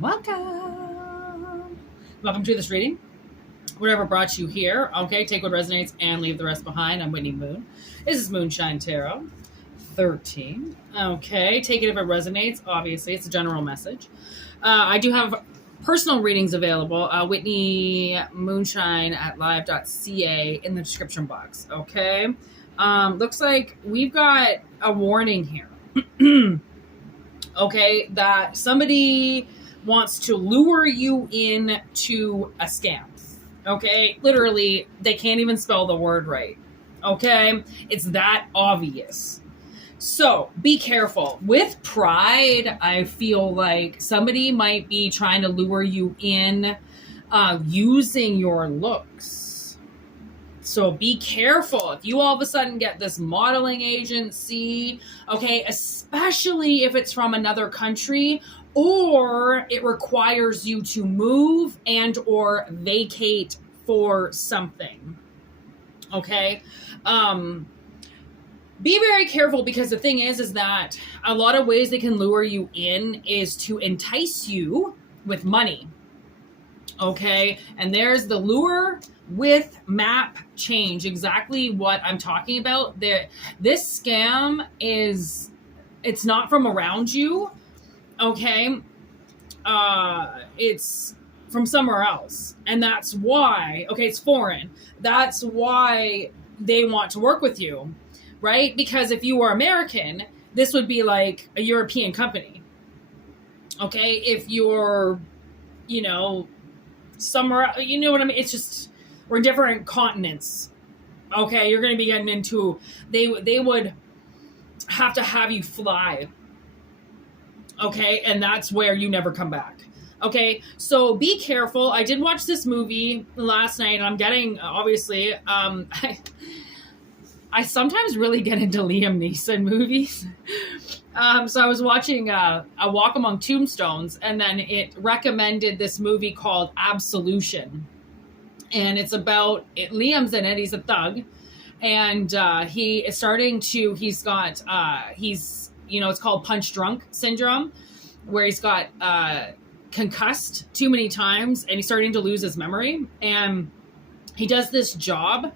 Welcome. Welcome to this reading. Whatever brought you here, okay, take what resonates and leave the rest behind. I'm Whitney Moon. This is Moonshine Tarot 13. Okay, take it if it resonates. Obviously, it's a general message. I do have personal readings available. Whitney Moonshine at live.ca in the description box. Okay. Looks like we've got a warning here. Okay, that somebody wants to lure you into a scam. Okay, literally, they can't even spell the word right. Okay, it's that obvious. So be careful. With pride, I feel like somebody might be trying to lure you in using your looks. So be careful. If you all of a sudden get this modeling agency, okay, especially if it's from another country, or it requires you to move and or vacate for something. Okay. Be very careful, because the thing is that a lot of ways they can lure you in is to entice you with money. Okay. And there's the lure with map change. Exactly what I'm talking about there. This scam is, it's not from around you. Okay, it's from somewhere else, and that's why, okay, it's foreign. That's why they want to work with you, right? Because if you were American, this would be like a European company. Okay, if you're, somewhere, you know what I mean? It's just, we're different continents. Okay, you're going to be getting into, they would have to have you fly. Okay, and that's where you never come back. Okay, so be careful. I did watch this movie last night, and I'm getting, obviously, I sometimes really get into Liam Neeson movies. So I was watching A Walk Among Tombstones, and then it recommended this movie called Absolution. And it's about, Liam's in it, he's a thug. And he is starting to, it's called punch drunk syndrome, where he's got concussed too many times and he's starting to lose his memory. And he does this job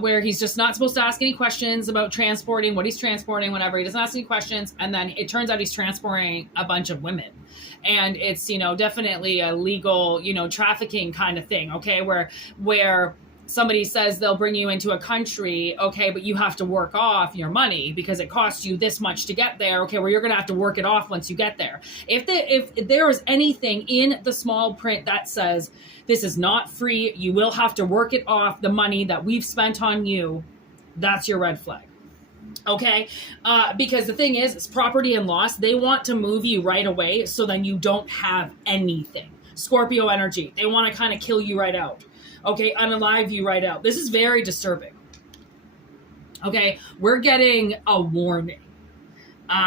where he's just not supposed to ask any questions about transporting, what he's transporting, whatever. He doesn't ask any questions. And then it turns out he's transporting a bunch of women. And it's, definitely a legal, trafficking kind of thing. Okay. Where somebody says they'll bring you into a country, okay, but you have to work off your money because it costs you this much to get there, okay, where you're going to have to work it off once you get there. If there is anything in the small print that says this is not free, you will have to work it off the money that we've spent on you, that's your red flag. Okay, because the thing is, it's property and loss. They want to move you right away so then you don't have anything. Scorpio energy. They want to kind of kill you right out. Okay, unalive you right out. This is very disturbing. Okay, we're getting a warning.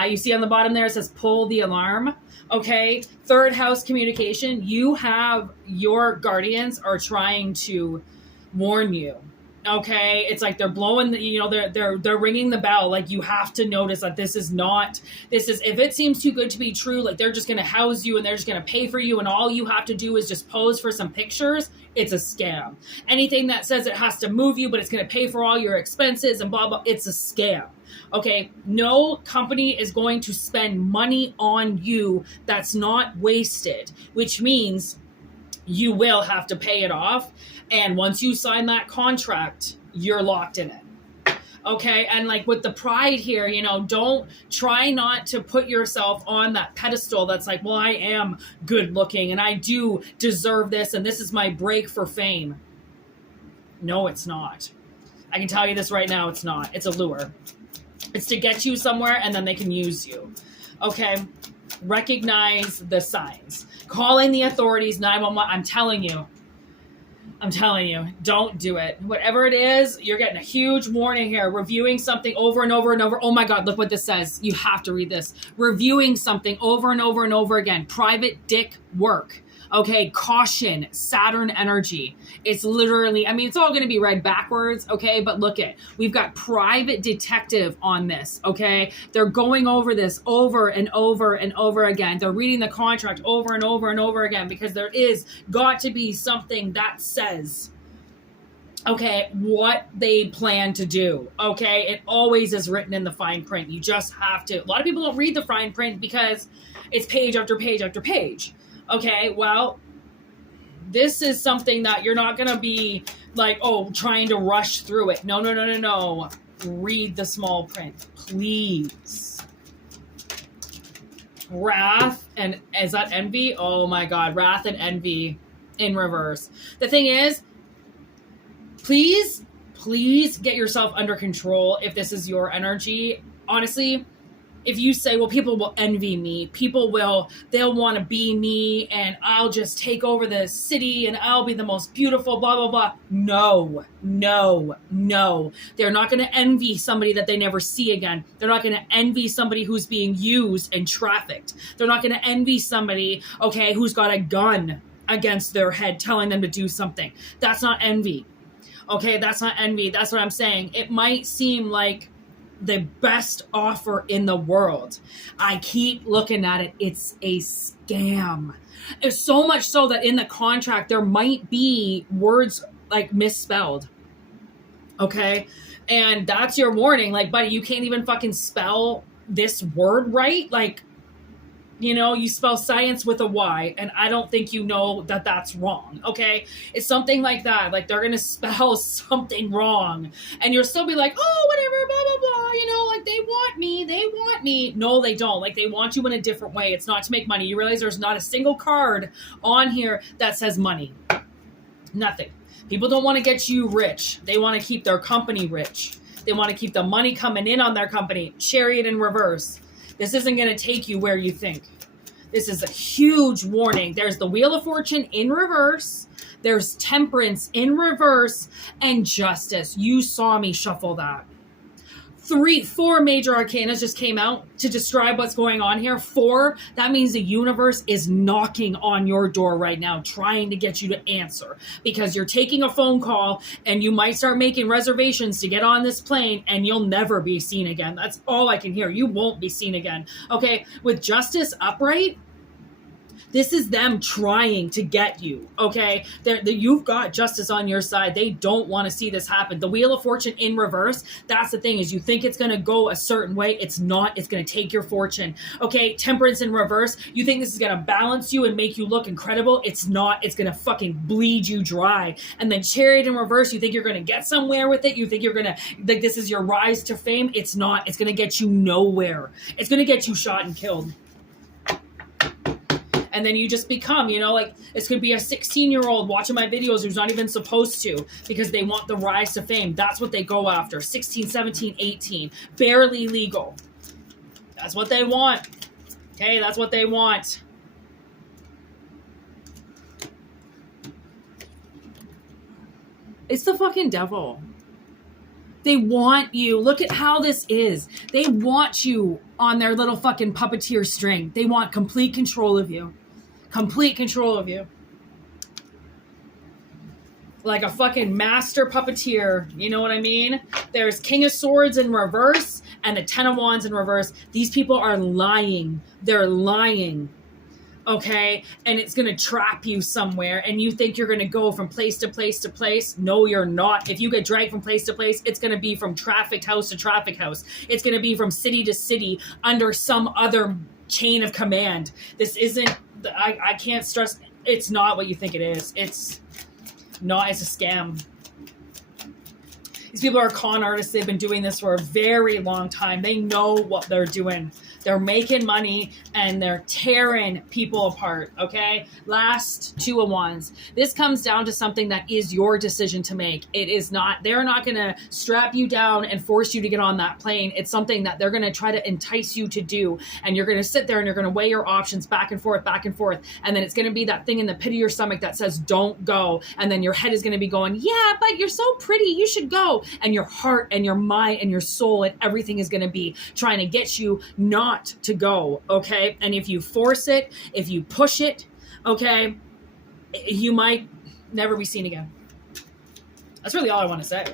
You see on the bottom there, it says pull the alarm. Okay, third house communication. You have, your guardians are trying to warn you. Okay, it's like they're blowing the, they're ringing the bell. Like, you have to notice that this is, if it seems too good to be true, like they're just going to house you and they're just going to pay for you and all you have to do is just pose for some pictures. It's a scam. Anything that says it has to move you, but it's going to pay for all your expenses and blah, blah, it's a scam. Okay, no company is going to spend money on you that's not wasted, which means you will have to pay it off. And once you sign that contract, you're locked in it. Okay. And like with the pride here, don't try not to put yourself on that pedestal that's like, well, I am good looking and I do deserve this. And this is my break for fame. No, it's not. I can tell you this right now. It's not. It's a lure. It's to get you somewhere and then they can use you. Okay. Recognize the signs. Calling the authorities, 911. I'm telling you, don't do it. Whatever it is, you're getting a huge warning here. Reviewing something over and over and over. Oh my God, look what this says. You have to read this. Reviewing something over and over and over again. Private dick work. Okay, caution, Saturn energy. It's literally, I mean, it's all going to be read backwards, okay? But look at, we've got private detective on this, okay? They're going over this over and over and over again. They're reading the contract over and over and over again because there is got to be something that says, okay, what they plan to do, okay? It always is written in the fine print. You just have to. A lot of people don't read the fine print because it's page after page after page. Okay, well, this is something that you're not going to be like, oh, trying to rush through it. No, no, no, no, no. Read the small print, please. Wrath and, is that envy? Oh my God, wrath and envy in reverse. The thing is, please get yourself under control if this is your energy. Honestly, if you say, well, people will envy me, they'll want to be me, and I'll just take over the city and I'll be the most beautiful, blah, blah, blah. No. They're not going to envy somebody that they never see again. They're not going to envy somebody who's being used and trafficked. They're not going to envy somebody, okay, who's got a gun against their head telling them to do something. That's not envy. Okay, that's not envy. That's what I'm saying. It might seem like the best offer in the world. I keep looking at it. It's a scam. It's so much so that in the contract, there might be words like misspelled. Okay. And that's your warning. Like, buddy, you can't even fucking spell this word right. Like, you know, you spell science with a Y, and I don't think you know that that's wrong, okay? It's something like that. Like, they're going to spell something wrong, and you'll still be like, oh, whatever, blah, blah, blah, you know, like, they want me. No, they don't. Like, they want you in a different way. It's not to make money. You realize there's not a single card on here that says money. Nothing. People don't want to get you rich. They want to keep their company rich. They want to keep the money coming in on their company. Chariot in reverse. This isn't going to take you where you think. This is a huge warning. There's the Wheel of Fortune in reverse. There's Temperance in reverse. And Justice. You saw me shuffle that. 4 major arcanas just came out to describe what's going on here. 4, that means the universe is knocking on your door right now, trying to get you to answer, because you're taking a phone call and you might start making reservations to get on this plane and you'll never be seen again. That's all I can hear. You won't be seen again. Okay. With Justice upright, this is them trying to get you, okay? You've got justice on your side. They don't want to see this happen. The Wheel of Fortune in reverse, that's the thing, is you think it's going to go a certain way. It's not. It's going to take your fortune, okay? Temperance in reverse, you think this is going to balance you and make you look incredible. It's not. It's going to fucking bleed you dry. And then Chariot in reverse, you think you're going to get somewhere with it. You think you're going to, like, this is your rise to fame. It's not. It's going to get you nowhere. It's going to get you shot and killed. And then you just become, you know, like, this could be a 16-year-old watching my videos who's not even supposed to, because they want the rise to fame. That's what they go after. 16, 17, 18. Barely legal. That's what they want. Okay, that's what they want. It's the fucking devil. They want you. Look at how this is. They want you on their little fucking puppeteer string. They want complete control of you. Complete control of you. Like a fucking master puppeteer. You know what I mean? There's King of Swords in reverse and the Ten of Wands in reverse. These people are lying. They're lying. Okay? And it's going to trap you somewhere, and you think you're going to go from place to place to place. No, you're not. If you get dragged from place to place, it's going to be from traffic house to traffic house. It's going to be from city to city under some other chain of command. This isn't, I can't stress, it's not what you think it is. It's not, it's a scam. These people are con artists. They've been doing this for a very long time. They know what they're doing. They're making money and they're tearing people apart, okay? Last 2 of Wands. This comes down to something that is your decision to make. It is not, they're not going to strap you down and force you to get on that plane. It's something that they're going to try to entice you to do. And you're going to sit there and you're going to weigh your options back and forth, back and forth. And then it's going to be that thing in the pit of your stomach that says, don't go. And then your head is going to be going, yeah, but you're so pretty. You should go. And your heart and your mind and your soul and everything is going to be trying to get you not to go, okay? And if you force it, if you push it, okay, you might never be seen again. That's really all I want to say.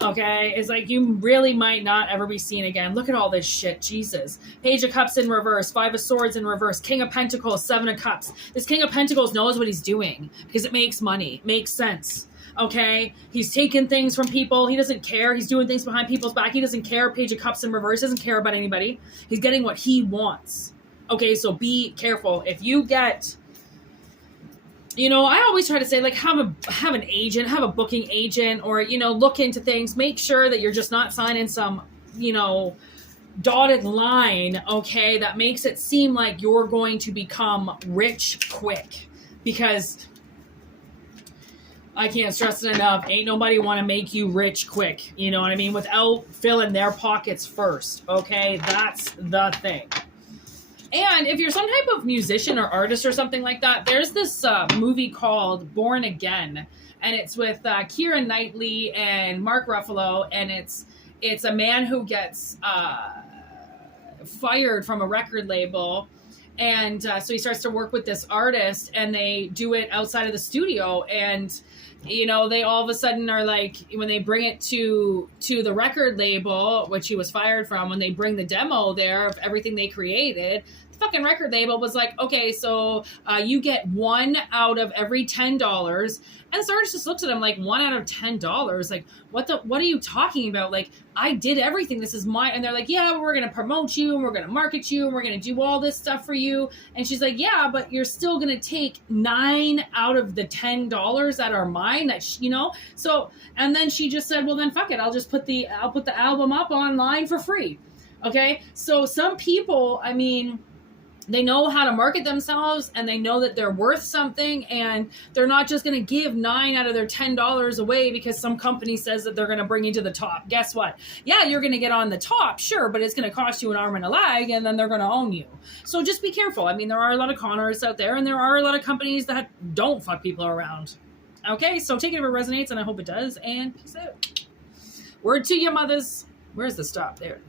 Okay, it's like you really might not ever be seen again. Look at all this shit, Jesus. Page of Cups in reverse, Five of Swords in reverse, King of Pentacles, Seven of Cups. This King of Pentacles knows what he's doing because it makes money, makes sense. Okay, he's taking things from people. He doesn't care. He's doing things behind people's back. He doesn't care. Page of Cups in reverse, doesn't care about anybody. He's getting what he wants. Okay, so be careful. If you get... You know, I always try to say, like, have an agent, have a booking agent, or, you know, look into things. Make sure that you're just not signing some, you know, dotted line, okay, that makes it seem like you're going to become rich quick. Because I can't stress it enough, ain't nobody want to make you rich quick, you know what I mean, without filling their pockets first, okay? That's the thing. And if you're some type of musician or artist or something like that, there's this movie called Born Again, and it's with Keira Knightley and Mark Ruffalo, and it's a man who gets fired from a record label, and so he starts to work with this artist, and they do it outside of the studio, and you know, they all of a sudden are like, when they bring it to the record label, which he was fired from, when they bring the demo there of everything they created, the fucking record label was like, okay, so you get 1 out of every $10. And the artist just looks at him like, 1 out of $10? Like, what are you talking about? Like, I did everything. This is my, and they're like, yeah, we're going to promote you and we're going to market you and we're going to do all this stuff for you. And she's like, yeah, but you're still going to take 9 out of the $10 that are mine, that, you know? So, and then she just said, well, then fuck it. I'll put the album up online for free. Okay. So some people, I mean, they know how to market themselves and they know that they're worth something, and they're not just going to give 9 out of their $10 away because some company says that they're going to bring you to the top. Guess what? Yeah, you're going to get on the top, sure, but it's going to cost you an arm and a leg, and then they're going to own you. So just be careful. I mean, there are a lot of con artists out there, and there are a lot of companies that don't fuck people around. Okay, so take it if it resonates, and I hope it does, and peace out. Word to your mothers. Where's the stop? There.